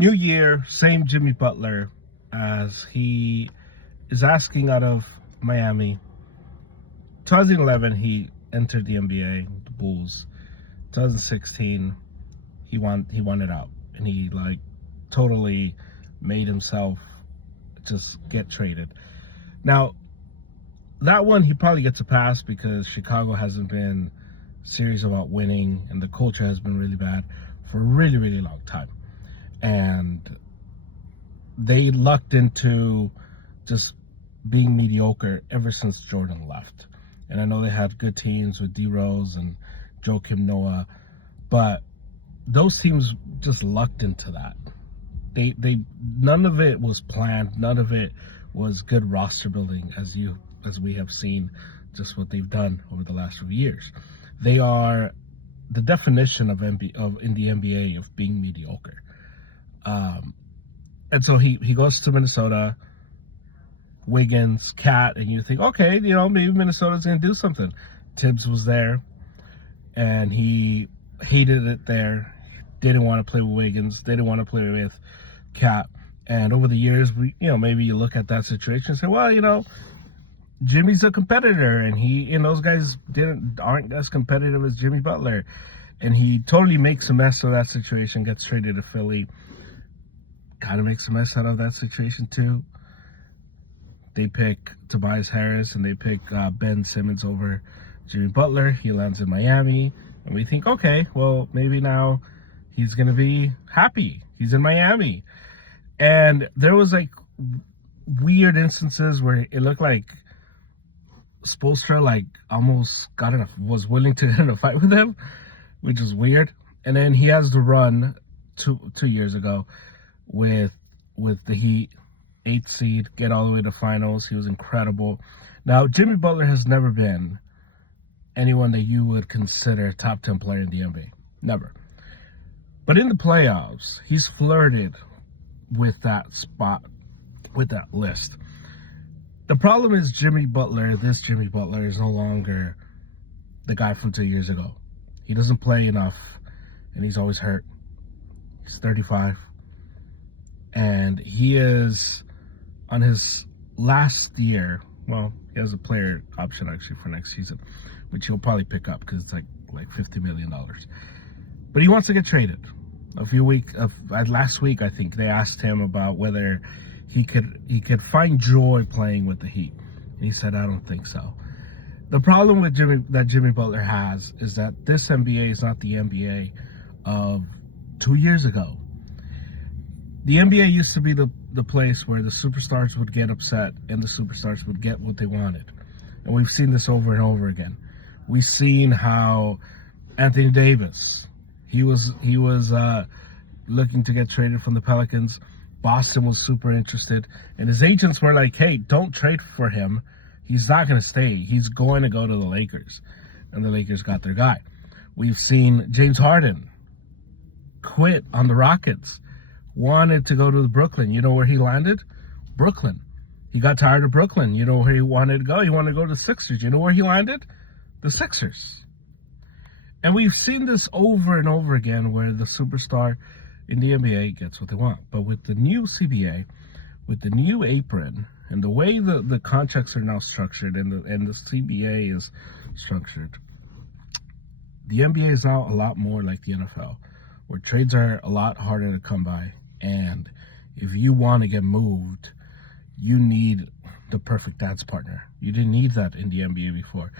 New year, same Jimmy Butler, as he is asking out of Miami. 2011, he entered the NBA, the Bulls. 2016, he wanted out, and he totally made himself just get traded. Now, that one he probably gets a pass because Chicago hasn't been serious about winning, and the culture has been really bad for a really, really long time. And they lucked into just being mediocre ever since Jordan left. And I know they had good teams with D Rose and Joakim Noah, but those teams just lucked into that. They none of it was planned, none of it was good roster building as we have seen just what they've done over the last few years. They are the definition of in the NBA of being mediocre. And so he goes to Minnesota, Wiggins, Cat, and you think, okay, maybe Minnesota's going to do something. Tibbs was there, and he hated it there. Didn't want to play with Wiggins. Didn't want to play with Cat. And over the years, maybe you look at that situation and say, well, Jimmy's a competitor, and those guys aren't as competitive as Jimmy Butler. And he totally makes a mess of that situation, gets traded to Philly. Kind of makes a mess out of that situation too. They pick Tobias Harris and they pick Ben Simmons over Jimmy Butler. He lands in Miami, and we think, okay, well, maybe now he's going to be happy. He's in Miami. And there was weird instances where it looked like Spoelstra almost was willing to get in a fight with him, which is weird. And then he has the run two years ago with the Heat, 8th seed, get all the way to finals. He was incredible. Now, Jimmy Butler has never been anyone that you would consider a top 10 player in the NBA. Never. But in the playoffs, he's flirted with that spot, with that list. The problem is this Jimmy Butler is no longer the guy from 2 years ago. He doesn't play enough, and he's always hurt. He's 35. And he is on his last year. Well, he has a player option actually for next season, which he'll probably pick up because it's like $50 million. But he wants to get traded. Last week, I think they asked him about whether he could find joy playing with the Heat, and he said, "I don't think so." The problem with Jimmy Butler has is that this NBA is not the NBA of 2 years ago. The NBA used to be the place where the superstars would get upset and the superstars would get what they wanted. And we've seen this over and over again. We've seen how Anthony Davis, he was looking to get traded from the Pelicans. Boston was super interested. And his agents were like, hey, don't trade for him. He's not going to stay. He's going to go to the Lakers. And the Lakers got their guy. We've seen James Harden quit on the Rockets. Wanted to go to Brooklyn. You know where he landed? Brooklyn. He got tired of Brooklyn. You know where he wanted to go? He wanted to go to the Sixers. You know where he landed? The Sixers. And we've seen this over and over again where the superstar in the NBA gets what they want. But with the new CBA, with the new apron, and the way the contracts are now structured and the CBA is structured, the NBA is now a lot more like the NFL, where trades are a lot harder to come by. And if you want to get moved, you need the perfect dance partner. You didn't need that in the NBA before.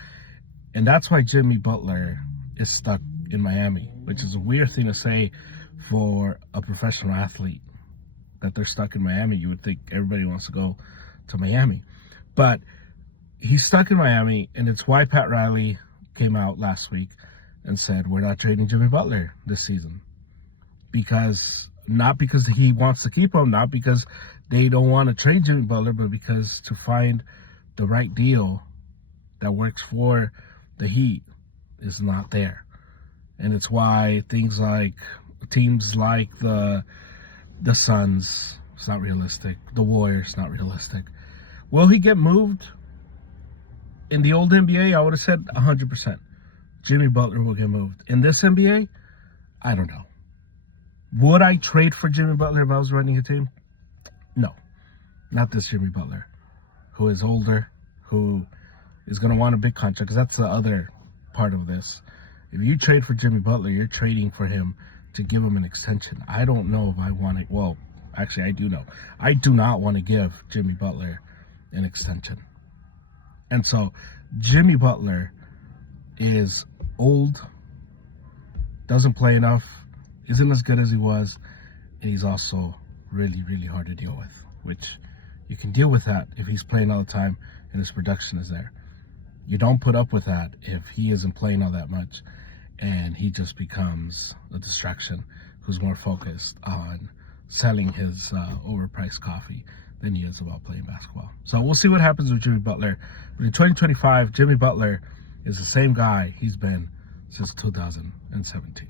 And that's why Jimmy Butler is stuck in Miami, which is a weird thing to say for a professional athlete, that they're stuck in Miami. You would think everybody wants to go to Miami. But he's stuck in Miami, and it's why Pat Riley came out last week and said, we're not trading Jimmy Butler this season. Not because he wants to keep him, not because they don't want to trade Jimmy Butler, but because to find the right deal that works for the Heat is not there. And it's why teams like the Suns, it's not realistic. The Warriors, not realistic. Will he get moved? In the old NBA, I would have said 100%. Jimmy Butler will get moved. In this NBA, I don't know. Would I trade for Jimmy Butler if I was running a team? No, not this Jimmy Butler, who is older, who is going to want a big contract, because that's the other part of this. If you trade for Jimmy Butler, you're trading for him to give him an extension. I don't know if I want to, well, actually I do know. I do not want to give Jimmy Butler an extension. And so Jimmy Butler is old, doesn't play enough, isn't as good as he was, and he's also really, really hard to deal with, which you can deal with that if he's playing all the time and his production is there. You don't put up with that if he isn't playing all that much and he just becomes a distraction who's more focused on selling his overpriced coffee than he is about playing basketball. So we'll see what happens with Jimmy Butler. But in 2025, Jimmy Butler is the same guy he's been since 2017.